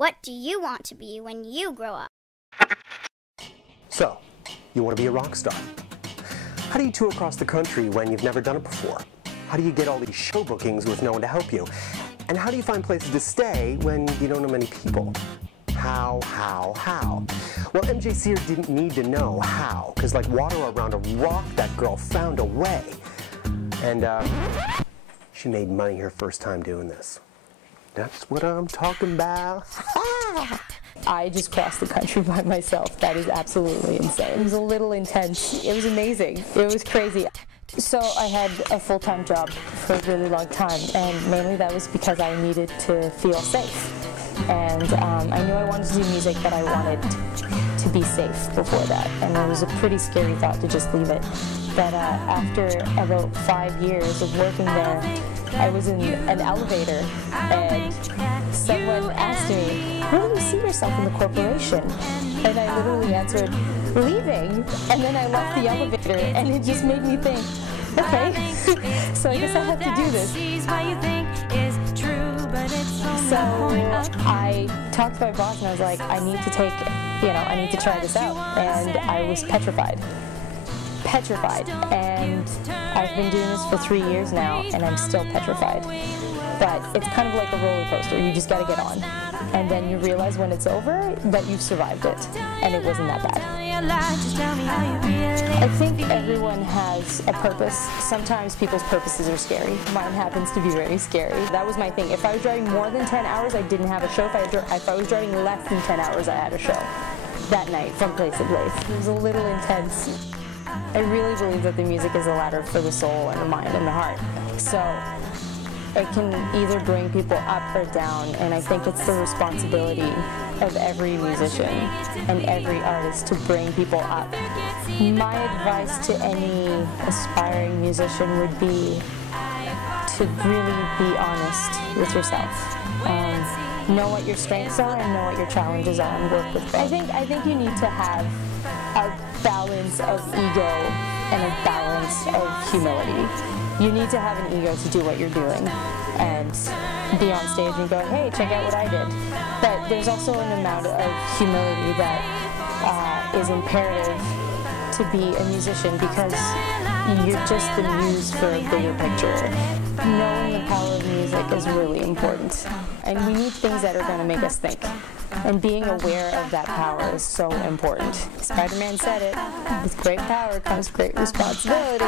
What do you want to be when you grow up? So, you want to be a rock star. How do you tour across the country when you've never done it before? How do you get all these show bookings with no one to help you? And how do you find places to stay when you don't know many people? How? Well, MJ Sear didn't need to know how, because like water around a rock, that girl found a way. And she made money her first time doing this. That's what I'm talking about. I just crossed the country by myself. That is absolutely insane. It was a little intense. It was amazing. It was crazy. So I had a full-time job for a really long time, and mainly that was because I needed to feel safe. And I knew I wanted to do music, but I wanted to be safe before that. And it was a pretty scary thought to just leave it. But after about 5 years of working there, I was in an elevator, and someone asked me, "Where do you see yourself in the corporation?" And I literally answered, "Leaving." And then I left the elevator, and it just made me think, okay, so I guess I have to do this. So I talked to my boss, and I was like, I need to try this out. And I was petrified. And I've been doing this for 3 years now, and I'm still petrified. But it's kind of like a roller coaster. You just gotta get on. And then you realize when it's over that you've survived it, and it wasn't that bad. I think everyone has a purpose. Sometimes people's purposes are scary. Mine happens to be very scary. That was my thing. If I was driving more than 10 hours, I didn't have a show. If I was driving less than 10 hours, I had a show that night from place to place. It was a little intense. I really believe that the music is a ladder for the soul and the mind and the heart. So it can either bring people up or down, and I think it's the responsibility of every musician and every artist to bring people up. My advice to any aspiring musician would be to really be honest with yourself. Know what your strengths are and know what your challenges are, and work with them. I think you need to have a balance of ego and a balance of humility. You need to have an ego to do what you're doing and be on stage and go, hey, check out what I did. But there's also an amount of humility that is imperative to be a musician, because you're just the muse for a bigger picture. Knowing the power of music is really important. And we need things that are going to make us think. And being aware of that power is so important. Spider-Man said it, with great power comes great responsibility.